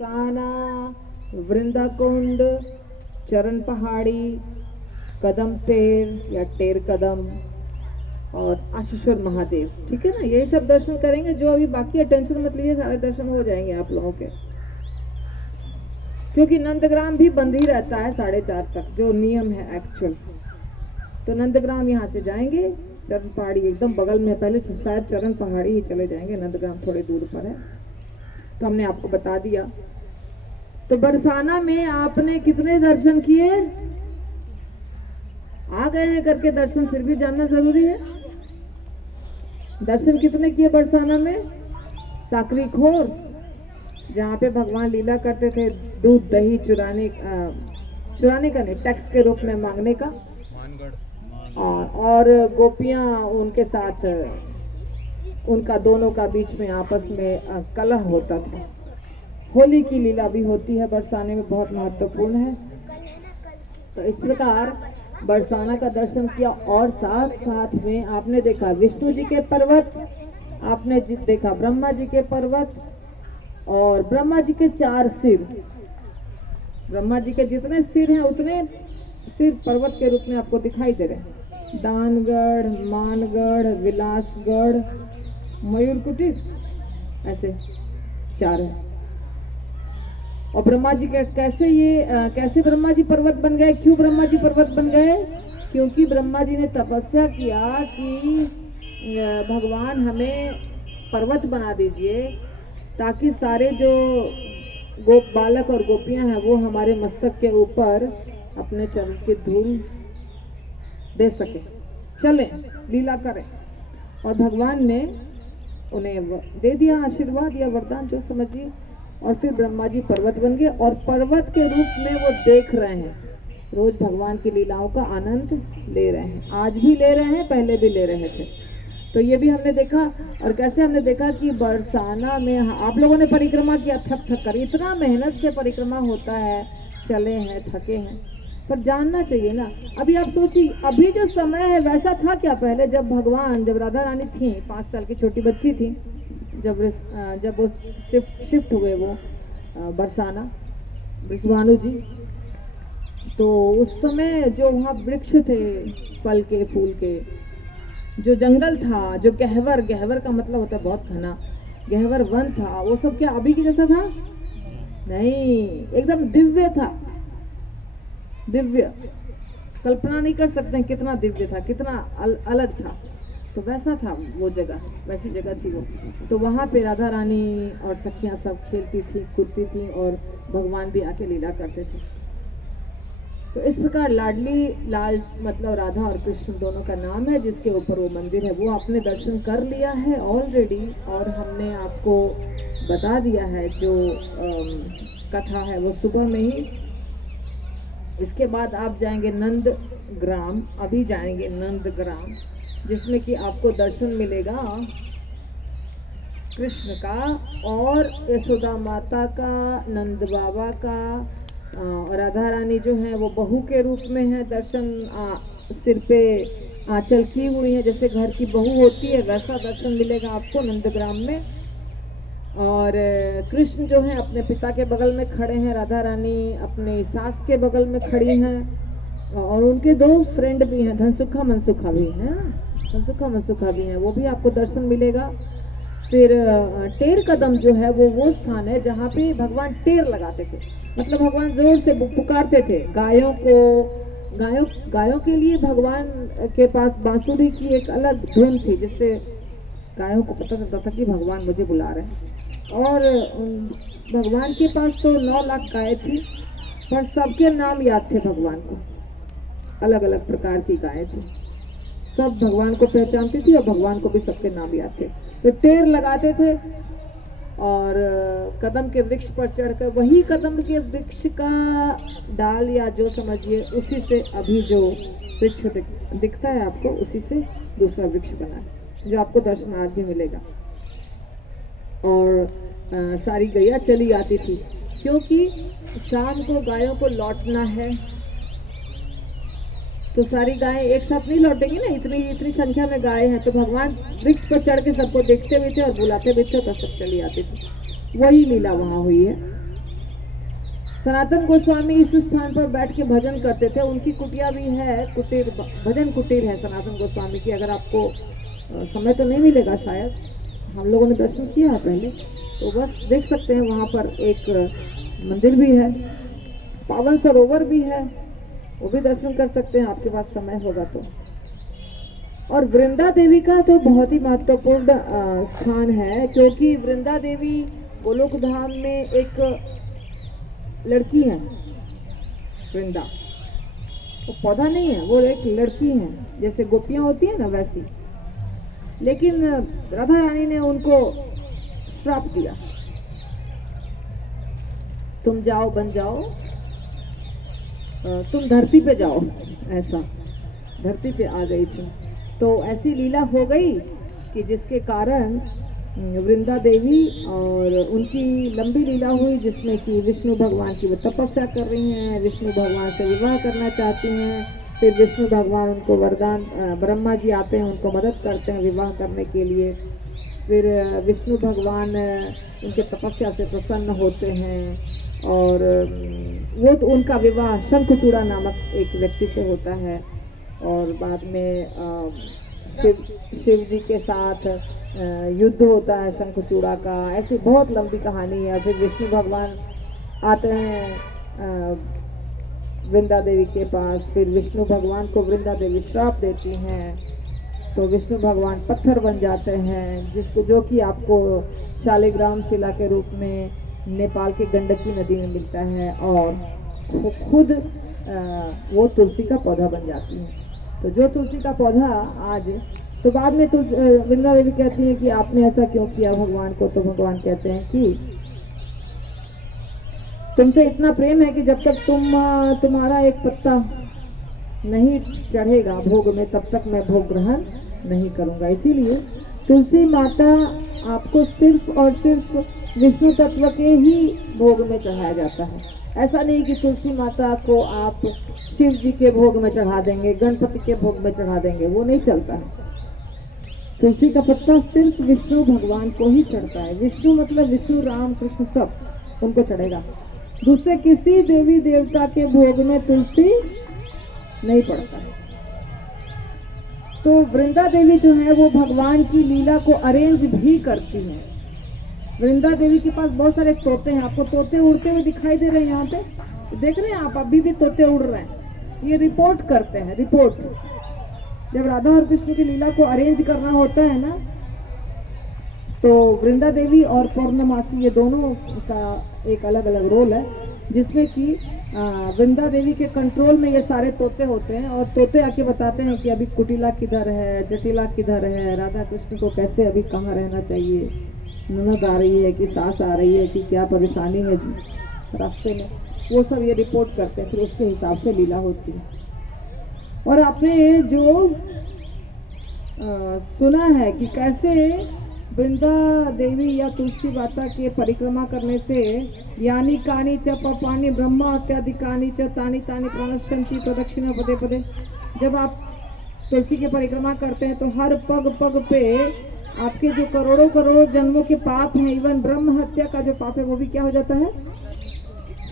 बरसाना, वृंदाकुंड, चरण पहाड़ी, कदम टेर या टेर कदम और आशीश्वर महादेव। ठीक है ना, यही सब दर्शन करेंगे। जो अभी बाकी है टेंशन मत लीजिए, सारे दर्शन हो जाएंगे आप लोगों के, क्योंकि नंदग्राम भी बंद ही रहता है 4:30 तक, जो नियम है एक्चुअल। तो नंदग्राम यहाँ से जाएंगे, चरण पहाड़ी एकदम बगल में, पहले शायद चरण पहाड़ी ही चले जाएंगे, नंदग्राम थोड़े दूर पर है, तो हमने आपको बता दिया। तो बरसाना में आपने कितने दर्शन किए? आ गए हैं करके दर्शन, फिर भी जानना जरूरी है। दर्शन कितने किए बरसाना में? साकरी खोर, जहाँ पे भगवान लीला करते थे, दूध दही चुराने का नहीं, टैक्स के रूप में मांगने का, और गोपियां उनके साथ, उनका दोनों का बीच में आपस में कलह होता था। होली की लीला भी होती है बरसाने में, बहुत महत्वपूर्ण है। तो इस प्रकार बरसाना का दर्शन किया, और साथ साथ में आपने देखा विष्णु जी के पर्वत, आपने देखा ब्रह्मा जी के पर्वत, और ब्रह्मा जी के 4 सिर, ब्रह्मा जी के जितने सिर हैं उतने सिर पर्वत के रूप में आपको दिखाई दे रहे हैं। दानगढ़, मानगढ़, विलासगढ़, मयूरकुटिर, ऐसे 4 है। और ब्रह्मा जी के कैसे ब्रह्मा जी पर्वत बन गए? क्यों ब्रह्मा जी पर्वत बन गए? क्योंकि ब्रह्मा जी ने तपस्या किया कि भगवान हमें पर्वत बना दीजिए, ताकि सारे जो गोप बालक और गोपियां हैं वो हमारे मस्तक के ऊपर अपने चरण की धूल दे सके, चले लीला करें। और भगवान ने उन्हें दे दिया आशीर्वाद या वरदान, जो समझिए। और फिर ब्रह्मा जी पर्वत बन गए, और पर्वत के रूप में वो देख रहे हैं, रोज भगवान की लीलाओं का आनंद ले रहे हैं। आज भी ले रहे हैं, पहले भी ले रहे थे। तो ये भी हमने देखा। और कैसे हमने देखा कि बरसाना में आप लोगों ने परिक्रमा किया थक कर, इतना मेहनत से परिक्रमा होता है, चले हैं, थके हैं, पर जानना चाहिए ना। अभी आप सोचिए, अभी जो समय है वैसा था क्या पहले? जब राधा रानी थी, 5 साल की छोटी बच्ची थी, जब वो शिफ्ट हुए वो बरसाना, बृषभानु जी, तो उस समय जो वहाँ वृक्ष थे, फल के फूल के, जो जंगल था, जो गहवर का मतलब होता है बहुत घना, गहवर वन था, वो सब क्या अभी की जैसा था? नहीं, एकदम दिव्य था। दिव्य, कल्पना नहीं कर सकते कितना दिव्य था, कितना अलग था। तो वैसा था वो जगह, वैसी जगह थी वो। तो वहाँ पे राधा रानी और सखियाँ सब खेलती थी, कूदती थी, और भगवान भी आके लीला करते थे। तो इस प्रकार लाडली लाल मतलब राधा और कृष्ण दोनों का नाम है, जिसके ऊपर वो मंदिर है, वो आपने दर्शन कर लिया है ऑलरेडी। और हमने आपको बता दिया है जो कथा है वो सुबह में ही। इसके बाद आप जाएंगे नंदग्राम, अभी जाएंगे नंदग्राम, जिसमें कि आपको दर्शन मिलेगा कृष्ण का और यशोदा माता का, नंद बाबा का, और राधा रानी जो है वो बहू के रूप में है। दर्शन सिर पे आंचल की हुई है, जैसे घर की बहू होती है वैसा दर्शन मिलेगा आपको नंदग्राम में। और कृष्ण जो है अपने पिता के बगल में खड़े हैं, राधा रानी अपने सास के बगल में खड़ी हैं, और उनके 2 फ्रेंड भी हैं, धनसुखा मनसुखा भी हैं, धनसुखा मनसुखा भी हैं, वो भी आपको दर्शन मिलेगा। फिर टेर कदम जो है वो स्थान है जहाँ पे भगवान टेर लगाते थे, मतलब भगवान जोर से पुकारते थे गायों को। गायों के लिए भगवान के पास बांसुरी की एक अलग धुन थी, जिससे गायों को पता चलता था कि भगवान मुझे बुला रहे हैं। और भगवान के पास तो 9 लाख गाय थी, पर सबके नाम याद थे भगवान को, अलग अलग प्रकार की गायें थी, सब भगवान को पहचानती थी, और भगवान को भी सबके नाम याद थे। तो टेर लगाते थे, और कदम के वृक्ष पर चढ़कर, वही कदम के वृक्ष का डाल या जो समझिए, उसी से अभी जो वृक्ष दिखता है आपको, उसी से दूसरा वृक्ष बना है, जो आपको दर्शनार्थ भी मिलेगा। और सारी गैया चली आती थी, क्योंकि शाम को गायों को लौटना है, तो सारी गायें एक साथ नहीं लौटेंगी ना, इतनी संख्या में गाय हैं। तो भगवान वृक्ष पर चढ़ के सबको देखते भी थे और बुलाते भी थे, तो सब चली आती थी। वही लीला वहाँ हुई है। सनातन गोस्वामी इस स्थान पर बैठ के भजन करते थे। उनकी कुटिया भी है, कुटीर, भजन कुटीर है सनातन गोस्वामी की। अगर आपको समय तो नहीं मिलेगा शायद, हम लोगों ने दर्शन किया है पहले, तो बस देख सकते हैं। वहाँ पर एक मंदिर भी है, पावन सरोवर भी है, वो भी दर्शन कर सकते हैं आपके पास समय होगा तो। और वृंदा देवी का तो बहुत ही महत्वपूर्ण स्थान है, क्योंकि वृंदा देवी गोलोक धाम में एक लड़की है। वृंदा वो पौधा नहीं है, वो एक लड़की है, जैसे गोपियां होती है ना वैसी। लेकिन राधा रानी ने उनको श्राप दिया, तुम जाओ, बन जाओ, तुम धरती पे जाओ, ऐसा धरती पे आ गई थी। तो ऐसी लीला हो गई कि जिसके कारण वृंदा देवी और उनकी लंबी लीला हुई, जिसमें कि विष्णु भगवान की वो तपस्या कर रही हैं, विष्णु भगवान से विवाह करना चाहती हैं। फिर विष्णु भगवान उनको वरदान, ब्रह्मा जी आते हैं, उनको मदद करते हैं विवाह करने के लिए। फिर विष्णु भगवान उनके तपस्या से प्रसन्न होते हैं और वो तो उनका विवाह शंखचूड़ा नामक एक व्यक्ति से होता है। और बाद में शिव जी के साथ युद्ध होता है शंखचूड़ा का। ऐसी बहुत लंबी कहानी है। फिर विष्णु भगवान आते हैं वृंदा देवी के पास। फिर विष्णु भगवान को वृंदा देवी श्राप देती हैं, तो विष्णु भगवान पत्थर बन जाते हैं, जिसको जो कि आपको शालिग्राम शिला के रूप में नेपाल के गंडकी नदी में मिलता है। और खुद वो तुलसी का पौधा बन जाती है। तो जो तुलसी का पौधा आज, तो बाद में तो वृंदा देवी कहती है कि आपने ऐसा क्यों किया भगवान को। तो भगवान कहते हैं कि तुमसे इतना प्रेम है कि जब तक तुम्हारा एक पत्ता नहीं चढ़ेगा भोग में, तब तक मैं भोग ग्रहण नहीं करूंगा। इसीलिए तुलसी माता आपको सिर्फ और सिर्फ विष्णु तत्व के ही भोग में चढ़ाया जाता है। ऐसा नहीं कि तुलसी माता को आप शिव जी के भोग में चढ़ा देंगे, गणपति के भोग में चढ़ा देंगे, वो नहीं चलता है। तुलसी का पत्ता सिर्फ विष्णु भगवान को ही चढ़ता है। विष्णु मतलब विष्णु, राम, कृष्ण सब उनको चढ़ेगा। दूसरे किसी देवी देवता के भोग में तुलसी नहीं पड़ता है। तो वृंदा देवी जो है वो भगवान की लीला को अरेंज भी करती है। वृंदा देवी के पास बहुत सारे तोते हैं। आपको तोते उड़ते हुए दिखाई दे रहे हैं, यहाँ पे देख रहे हैं आप, अभी भी तोते उड़ रहे हैं। ये रिपोर्ट करते हैं, रिपोर्ट। जब राधा और कृष्ण की लीला को अरेंज करना होता है ना, तो वृंदा देवी और पौर्णमासी ये दोनों का एक अलग अलग रोल है, जिसमें कि वृंदा देवी के कंट्रोल में ये सारे तोते होते हैं। और तोते आके बताते हैं कि अभी कुटिला किधर है, जटिला किधर है, राधा कृष्ण को कैसे अभी कहाँ रहना चाहिए, ननद आ रही है कि सास आ रही है कि क्या परेशानी है रास्ते में, वो सब ये रिपोर्ट करते हैं। फिर उसके हिसाब से लीला होती है। और आपने जो सुना है कि कैसे वृंदा देवी या तुलसी माता के परिक्रमा करने से यानी कानी च पानी ब्रह्मा अत्याधिकानी च तानी तानी प्रणश्यंती प्रदक्षिणा पदे पदे। जब आप तुलसी की परिक्रमा करते हैं तो हर पग पग पे आपके जो करोड़ों करोड़ों जन्मों के पाप हैं, इवन ब्रह्म हत्या का जो पाप है वो भी क्या हो जाता है,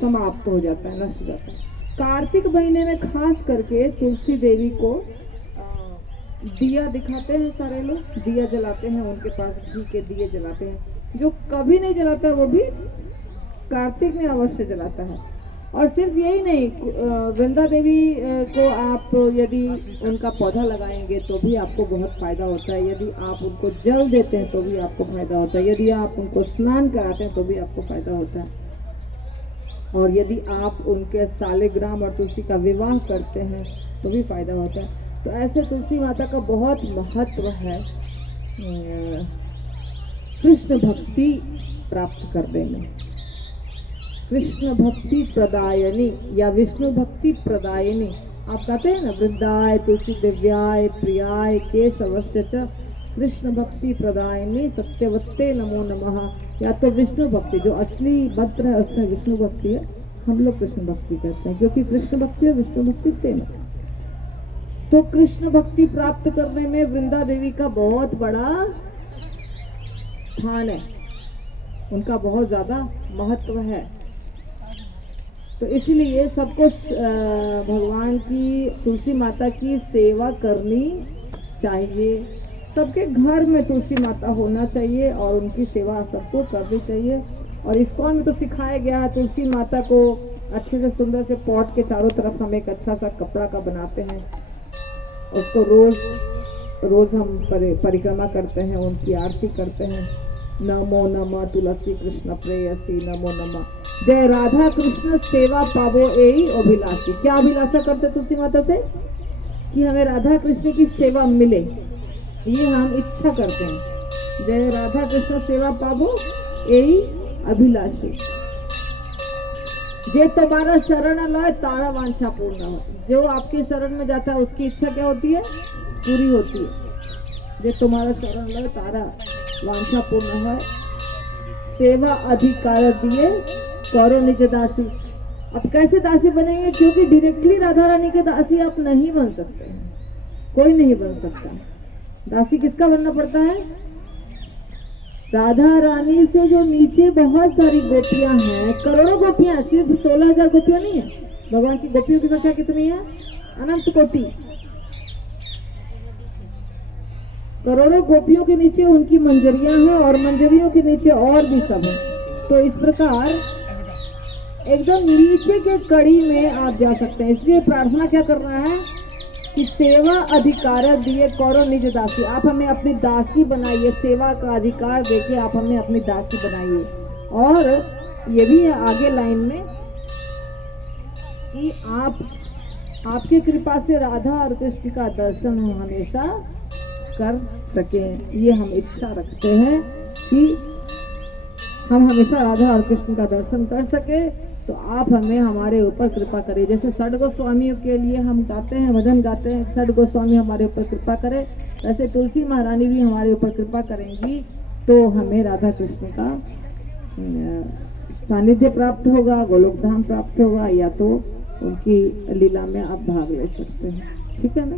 समाप्त हो जाता है, नष्ट हो जाता है। कार्तिक महीने में खास करके तुलसी देवी को दिया दिखाते हैं सारे लोग, दिया जलाते हैं, उनके पास घी के दिए जलाते हैं। जो कभी नहीं जलाता है वो भी कार्तिक में अवश्य जलाता है। और सिर्फ यही नहीं, वृंदा देवी को आप यदि उनका पौधा लगाएंगे तो भी आपको बहुत फायदा होता है। यदि आप उनको जल देते हैं तो भी आपको फायदा होता है। यदि आप उनको स्नान कराते हैं तो भी आपको फायदा होता है। और यदि आप उनके सालिग्राम और तुलसी का विवाह करते हैं तो भी फायदा होता है। तो ऐसे तुलसी माता का बहुत महत्व है कृष्ण भक्ति प्राप्त करने में। कृष्ण भक्ति प्रदायनी या विष्णु भक्ति प्रदायनी, आप कहते हैं ना, वृंदाय तुलसी दिव्याय प्रियाय केशवस्य च कृष्ण भक्ति प्रदायनी सत्यवत्ते नमो नमः। या तो विष्णु भक्ति जो असली मंत्र है उसमें विष्णु भक्ति है, हम लोग कृष्ण भक्ति कहते हैं, क्योंकि कृष्ण भक्ति और विष्णु भक्ति सेम है। तो कृष्ण भक्ति प्राप्त करने में वृंदा देवी का बहुत बड़ा स्थान है, उनका बहुत ज्यादा महत्व है। तो इसीलिए सबको भगवान की तुलसी माता की सेवा करनी चाहिए। सबके घर में तुलसी माता होना चाहिए और उनकी सेवा सबको करनी चाहिए। और इस्कॉन में तो सिखाया गया है तुलसी माता को अच्छे से सुंदर से पॉट के चारों तरफ हम एक अच्छा सा कपड़ा का बनाते हैं, उसको रोज हम परिक्रमा करते हैं, उनकी आरती करते हैं। नमो नमः तुलसी कृष्ण प्रेयसी नमो नमः, जय राधा कृष्ण सेवा पावो एई अभिलाषी। क्या अभिलाषा करते तुलसी माता से कि हमें राधा कृष्ण की सेवा मिले, ये हम इच्छा करते हैं। जय राधा कृष्ण सेवा पावो एई अभिलाषी, जे तुम्हारा शरण लय तारा वांछा पूर्ण हो। जो आपके शरण में जाता है उसकी इच्छा क्या होती है? पूरी होती है। जे तुम्हारा शरण लय तारा वांछा पूर्ण है। सेवा अधिकार दिए करो निज दासी। अब कैसे दासी बनेंगे? क्योंकि डायरेक्टली राधा रानी के दासी आप नहीं बन सकते हैं, कोई नहीं बन सकता। दासी किसका बनना पड़ता है? राधा रानी से जो नीचे बहुत सारी गोपियां हैं, करोड़ों गोपियां, सिर्फ 16,000 गोपियां नहीं है। भगवान की गोपियों की संख्या कितनी है? अनंत कोटि। करोड़ों गोपियों के नीचे उनकी मंजरियां हैं और मंजरियों के नीचे और भी सब है। तो इस प्रकार एकदम नीचे के कड़ी में आप जा सकते हैं। इसलिए प्रार्थना क्या कर रहा है कि सेवा अधिकार दिए करो निज दासी। आप हमें अपनी दासी बनाइए, सेवा का अधिकार देके आप हमें अपनी दासी बनाइए। और ये भी है आगे लाइन में कि आपकी कृपा से राधा और कृष्ण का दर्शन हम हमेशा कर सकें। ये हम इच्छा रखते हैं कि हम हमेशा राधा और कृष्ण का दर्शन कर सके। तो आप हमें हमारे ऊपर कृपा करें। जैसे षड गोस्वामियों के लिए हम गाते हैं, भजन गाते हैं, षड गोस्वामी हमारे ऊपर कृपा करें, वैसे तुलसी महारानी भी हमारे ऊपर कृपा करेंगी तो हमें राधा कृष्ण का सानिध्य प्राप्त होगा, गोलोक धाम प्राप्त होगा, या तो उनकी लीला में आप भाग ले सकते हैं। ठीक है ना?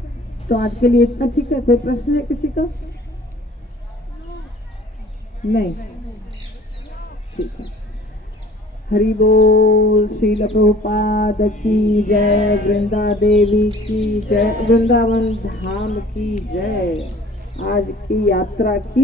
तो आज के लिए इतना ठीक है। कोई प्रश्न है किसी का? नहीं? ठीक है। हरि बोल। श्रील प्रभुपाद की जय, वृंदा देवी की जय, वृंदावन धाम की जय। आज की यात्रा की